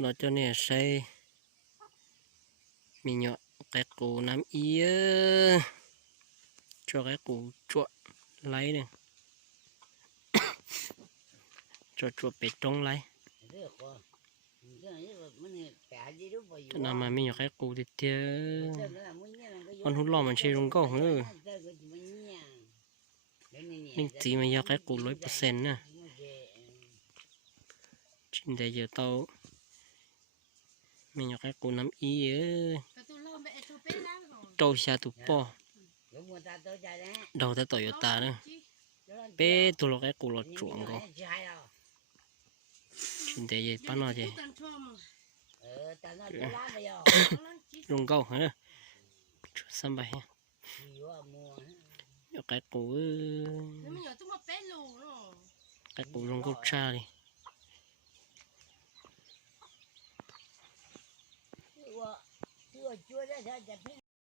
เราจะเนี่ยใช้มีเนาะแกกูน้ำเอี้ยชั่วแกกูชั่วไรเนี่ยชั่วช่วเป็ดตรงไรน้ำมันมีเนาะแกกูติดเตี้ยอันหุ่นหล่อมันใช่รุงก็เหรอนึ่งจีมันยาแกกูร้อยเปอร์เซ็นต์นะ chính để giờ tao mình nhọ cái củ nắm ý trâu xa tụ po đầu ta Toyota nữa bé tụ lo cái củ lo chuộng có chính để giờ bán nó gì? Rung câu hả? Xăm bài nhọ cái củ cái củ rung câu cha đi 我，我觉得他这平。